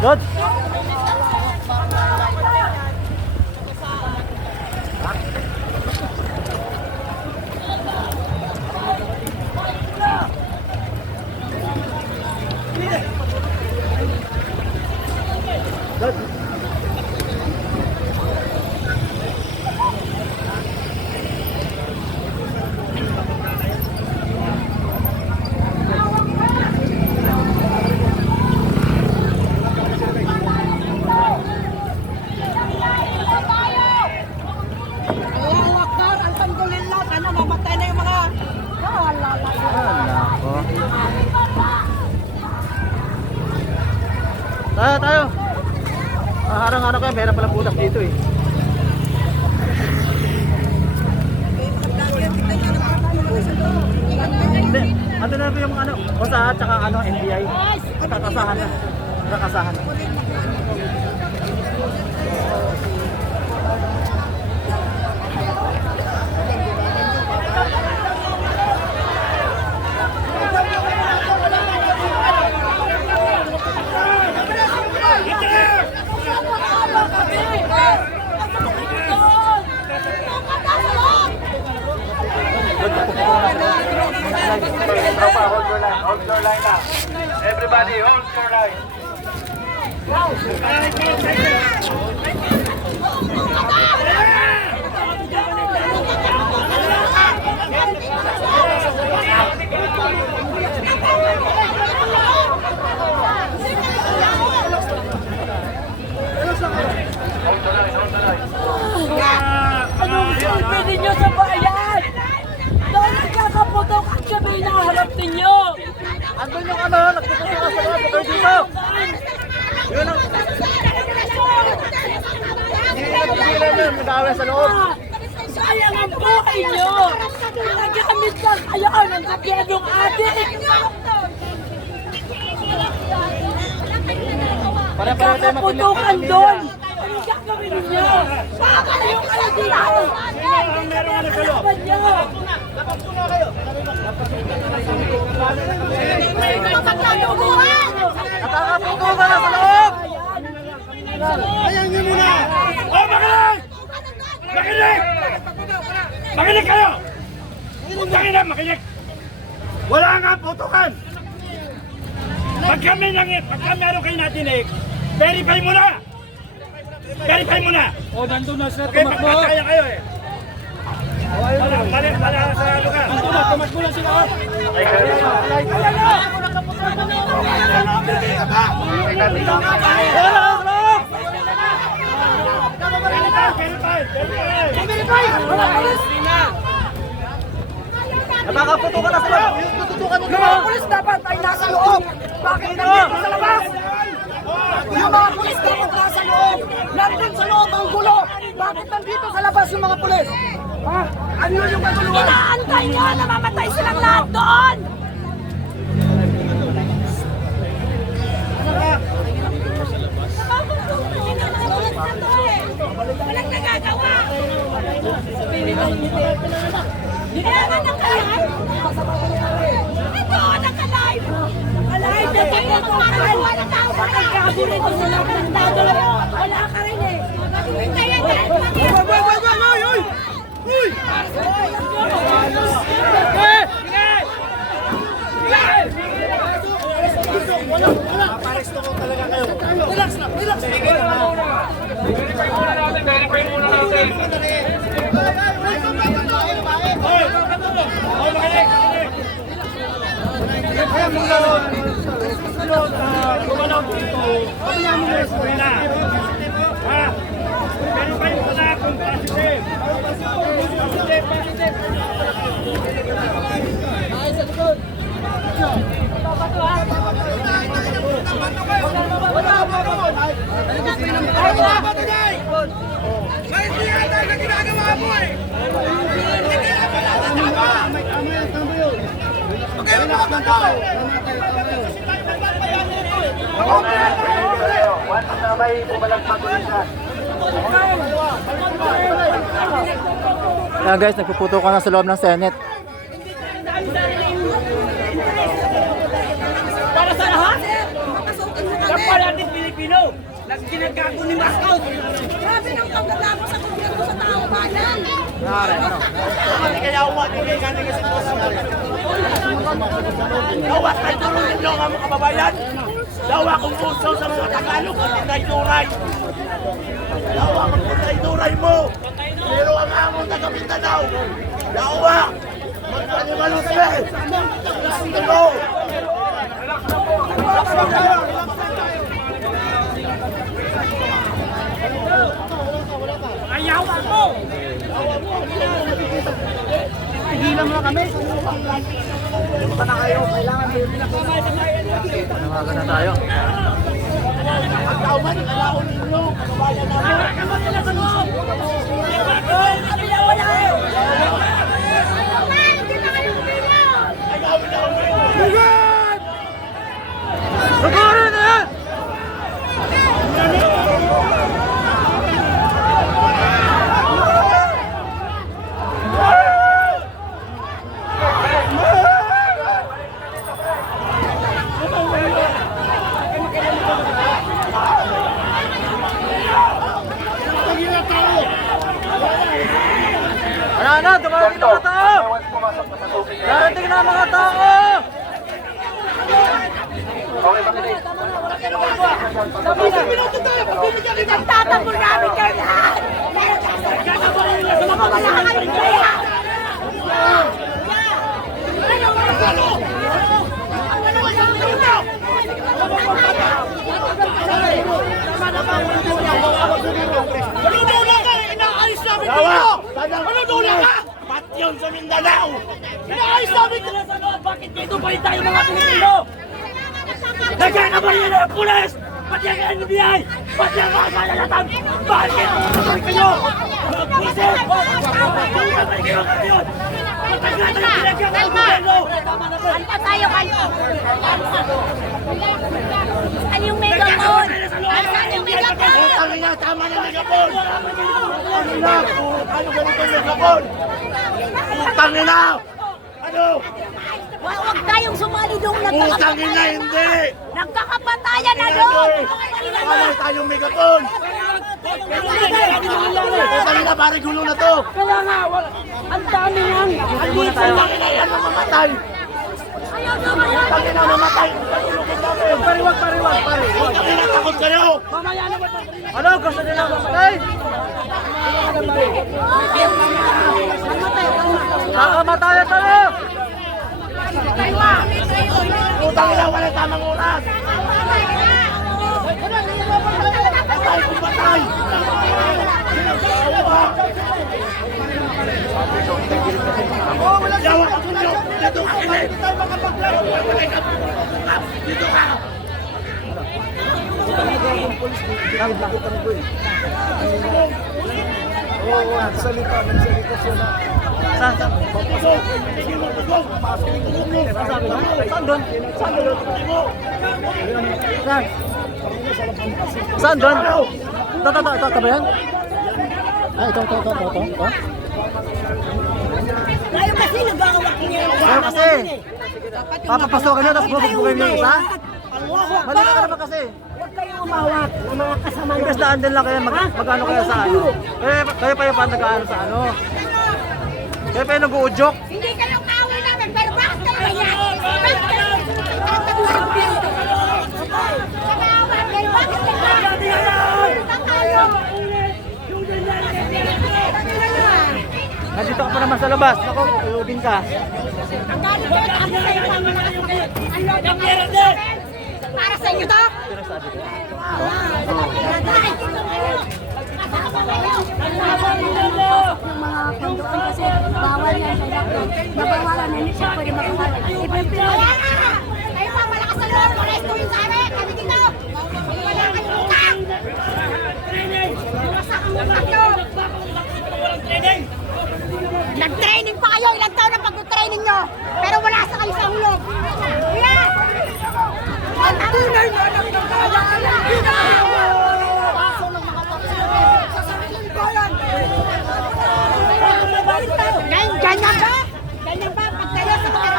Good. Tayo. Harang-harang kayo, meron palang butas dito eh. Hindi, ano na yung ano, basahan tsaka ano, NBI. Kakasahan na. Kakasahan na. Hold your line now. Everybody, hold your line. Anong silbi ninyo sa bayan? Dahil nagkakaputok at kami naharap ninyo! Andun yung ano, nagtutuloy ka sa loob, kayo dito! Yun ang... Hindi na pigilan yun, mag-aaway sa loob! Sayang ang buhay nyo! Nagamit lang kayo ng gobyernong adik! Nagkakaputokan doon! Anong gagawin ninyo? Pakalayo kayo dito! Kalaban nyo! Nakakaputukan na sa loob! Ayan nyo muna! Oh, makinig! Makinig! Makinig kayo! Makinig, makinig! Wala nga putukan! Pag meron kayo natinig, verify mo na! Verify mo na! O, nandun na sir, Okay, magpapakaya kayo eh! Mali sa lugar! tumakbo na sila! Nakakaputukan na sila! Tututukan nyo Yung mga pulis dapat ay nasa loob! Bakit nandito sa labas? Yung mga pulis dapat nasa loob! Nandun sa loob ang gulo! Bakit nandito sa labas yung mga pulis? Ha? Ano yung kaguluhan? Inaantay nyo! Namamatay silang lahat doon! Walang nagagawa! Kaya nga naka-live! Ito, naka-live! Naka-live! Naka-live! Nagkabo rin ito sa laktandado! Wala ka rin eh! Kaya dahil uy! Uy! Paparesto ko talaga kayo. Relax na! Relax na! Verify muna natin, verify muna natin. Hoy! Hoy, makinig! Kaya muna sunod, gumalaw dito. Kaya mo na. Ha? Verify mo na kung positive. Positive. Ay, sa likod! Once na may bumalagpag ulit siya. Kaya guys, nagpuputukan na sa loob ng Senate. Para sa lahat? Kapal natin Pilipinas! Pilipino na ginagago ni Marcos. Grabe ng pagkatapos sa gobyerno sa tao bayan. Dawa kay tulungan nyo ang mga kababayan. Dawa kung puso sa mga Tagalog at tinay-duray. Dawa kung tinay-duray mo. Pero ang amon na Mindanao. Dawa. Magpanimalos ka. Ito. Ayawan mo. Tigilan mo na kami. Punta na kayo. Kailangan Panawagan na tayo. Pagkauman, kalaon ninyo. Kababayan namin. Lugurin na yan! Ano, dumarating na mga tao! Darating na mga tao! Nagtatabol namin kayo lahat! Mga wala kami kaya! Dawa! Ano doon ka? Patyon sa Mindanao! Inaayos namin sila sa loob! Bakit dito pa rin tayo mga Pilipino? Nagkakabaril na ng pulis! Pati ang NBI! Pati ang mga kalalatan! Bakit? Bakit kayo? Pulisin! Bakit kayo ngayon? Matagal na yung pinagkakabarilo! Alpa tayo kayo! Saan yung megapon? Saan yung megapon? Ang ina, tama na megapon! Ang ina, ano ganito yung megapon? Utang ina! Ano? Huwag tayong sumali doon Utang ina, hindi! Nagkakapatayan na doon! Wala tayong megapon! Utang ina, pare gulo na to! Kaya nga, ang dami yan! Utang ina, yan ang mamatay! Ayaw na ngayon! Utang ina, mamatay! Pariwag, pare! Utang ina, takot kayo! Ano, gusto nila mamatay? Kakamatayan tayo! Utang ina, wala tamang oras! Patay kung patay! Yawa ka kung yun! Dito ka! Dito ka! Nagsalita siya na. Saan? Saan doon? Saan doon? Saan? Saan doon? Ito ba yan? Ah, ito. Tayo kasi nag-aawak niya. Kaya kasi, papapasokan nyo, tapos bubugin nyo yung isa? Mali ka naman kasi. Huwag kayong umawak ng mga kasama Ikas daan din lang kayo, magkano kayo sa ano? Kayo pa yung nag-ano sa ano? Kayo pa yung nag-uudyok? Hindi kayo kaaway namin, pero bakit kayo ganyan? Bakit kayo tatagusan kayo? Nag-aaway kayo, bakit kayo? Tayo! Nandito ka pa naman sa labas. Ako, ulugin ka. Ang galing kayo, tapos kayo pa malakas ng kayo. Ang loob ng mga para sa inyo to? Pero sabi ko. Mga kondukan kasi bawal yan sa lockdown. Nabawalan na hindi siya pwede magkawalan. Kaya nga! Kayo pa malakas sa loob. Wala istuin sa amin. Kami dito. Wala kayong utang. Wala sa kang utang nyo. Nag-training pa kayo. Ilang taon na pag-training nyo. Pero wala sa kayo sa hulog. Yeah! Ang tunay na ganyan ba? Ganyan ba? Pag tayo sa mga...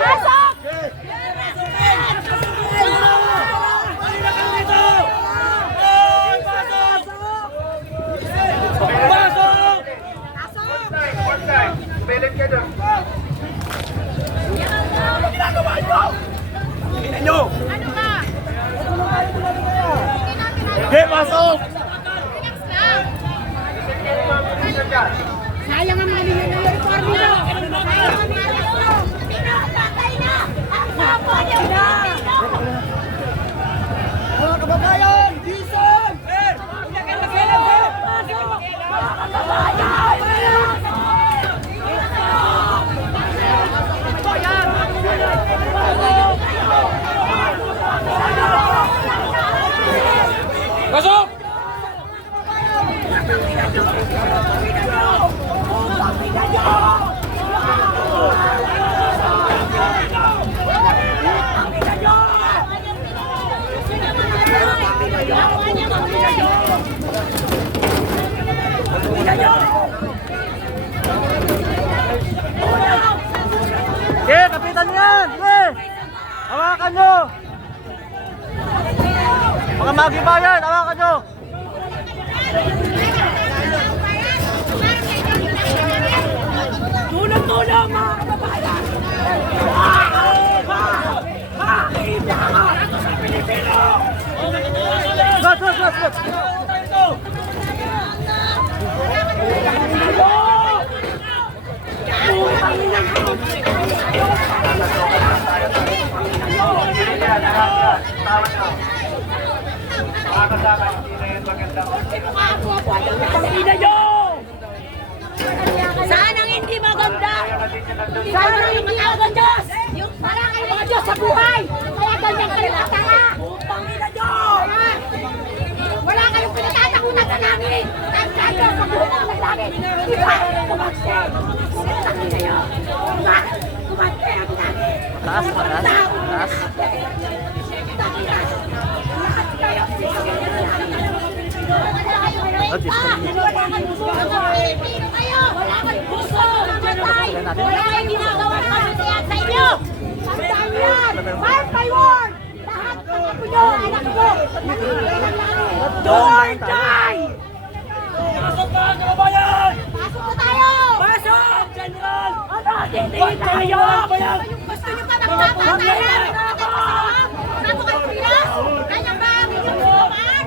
Pasok! Tingnan nyo! Hey, pasok! Sayang ang mga nila ng uniform nyo. Sayang ang mga nila nyo. Pinapatay na ang kapwa nyo na. Mga kababayan, gising! Pasok! Sige, kapitan yan! Sige! Hawakan nyo! Mga magibayan, hawakan nyo! Tulong-tulong mga kababayan! Gas, gas, gas, gas! Saan ang hindi maganda? Saan ang hindi maganda? Yung wala kayong mga Diyos sa buhay. Kaya ganyan kayo katanga. Wala kayong pinatatakutan sa langit. At tayo sa buhay ng langit. Di ba? Kumante. Sintaki kayo. Kumante ang langit. Taas, taas, taas. Wala kayong puso. Wala kayong ginagawa ng kamatayan sa inyo. Tandaan yan. Word by word. Lahat ng apo nyo, anak ko. Nangingilan ng langit. Do or die! Pasok ba, kababayan? Pasok na tayo. Pasok! General! Ano? Titingin tayo! Gusto nyo pa magpapatayan? Saan kayo pilas? Kaya ba ang inyong tulungan?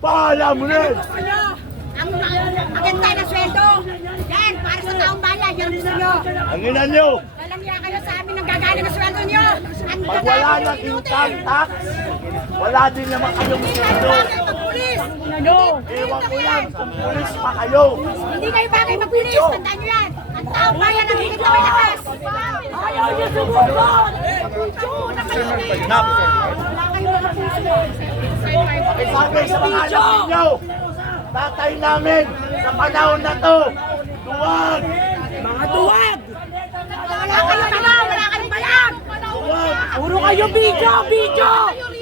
Palamunin! Ang maganda na sweldo. Yan, para sa taong bayan. Yan ang gusto nyo. Ang ina nyo! Walang niya kayo sa amin ng gagana na sweldo nyo. Ang Pag wala nang income tax, wala din naman kayong sweldo. Pulis! Ewan ko lang kung pulis pa kayo. Hindi kayo bagay magpulis. Tandaan nyo yan. Ang taong bayan ang higit na may lakas. Ayaw nyo sumubot. Wala kayo mga puso. Ay sabi sa mga anak ninyo, tatay namin sa panahon na to, duwag! Mga duwag! Wala kayong tama. Wala kayong bayan. Duwag! Puro kayo video! Video!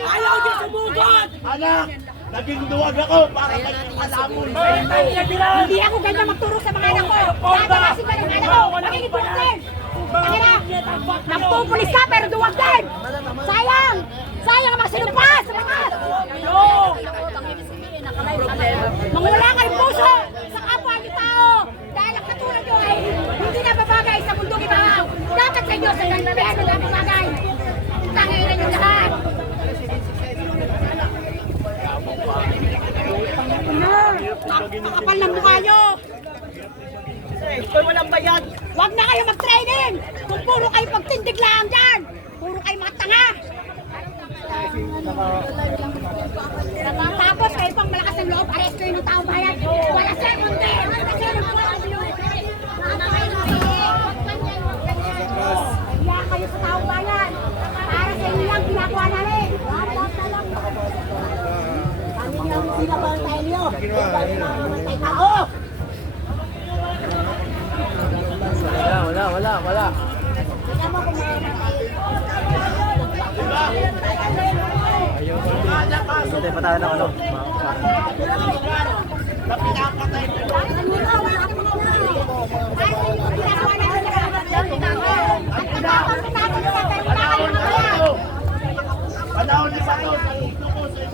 Ayaw niyo sumugot! Anak, naging duwag ako para maging palamon. Hindi ako ganyan magturo sa mga anak ko. Dati kasi ganyan anak ko. Magiging pulis din. Kaya na, nagpupulis ka pero duwag din. Sayang! Sayang ang mga sinumpas! Mga wala kayong puso sa kapwa niyo tao. Dahil ang katulad nyo ay hindi na babagay sa mundong ibabaw. Dapat sa inyo sa impyerno na babagay. Tangin na nyo lahat. Kapal ng mukha nyo. Ito walang bayad! Huwag na kayo mag-training! Kung puro kayo pagtindig lang dyan! Puro kayo mga tanga! Tapos kayo pang malakas ng loob, aresto yun ng taong bayan! Wala second day! Kasi hiya kayo sa taong bayan! Para sa inyo lang ginagawa namin! Kami niyang sinabang tayo niyo! Kami namamatay tao! Wala. Hindi pa tayo ng ano. Panahon ni Pato, sa ito ko, sa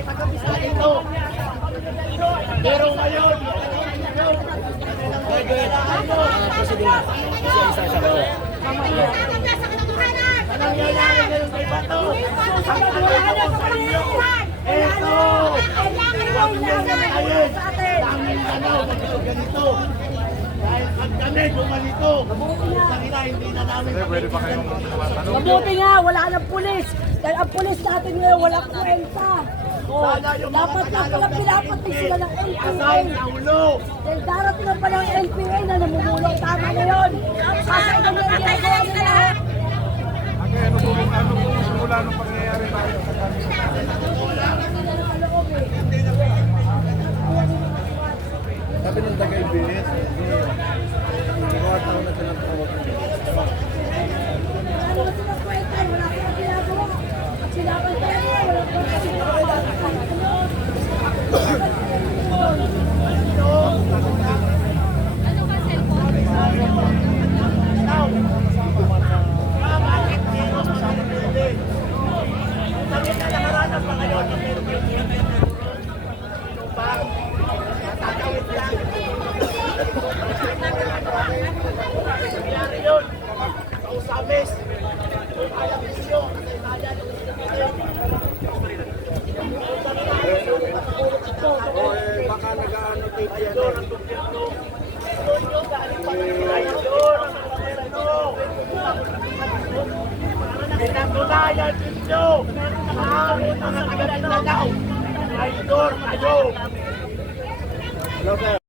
kagabi sa ito. Pero ngayon, Tama sa katotohanan. nangyayari ngayon kay Bato. Ang katotohanan sa inyo. Ito. Huwag niyo nangyayari. Ang Mindanao, ganito. Dahil pag kami gumalito, kanina hindi na namin Mabuti nga, wala nang pulis. Dahil ang pulis natin ngayon, walang kwenta. Oh, dapat na pala pinapatig sila ng NPA. asay na ulo. Dahil darating na pala ang NPA na namumulong. Tama na yun. Kasi ito na yung ginagawa nila. Sabi ng Dagay Bilis, mga tao na tinatawag. Ano kasi na kwenta, wala ka na ginagawa. Sinaban tayo, wala ka na ginagawa. Bakit dito sa San Miguel? Bakit na nakaranas pa ngayon ng meron kayo ba? Natatawid lang. Nangyari yun. Sa Usamis. Alam niyo, kasi kaya Baka nag-ano tape yan. Ayun ang gobyerno. Ayun ang gobyerno. Pinatunayan ninyo. Nakahawin ang Mindanao. Ayun kayo. Hello sir.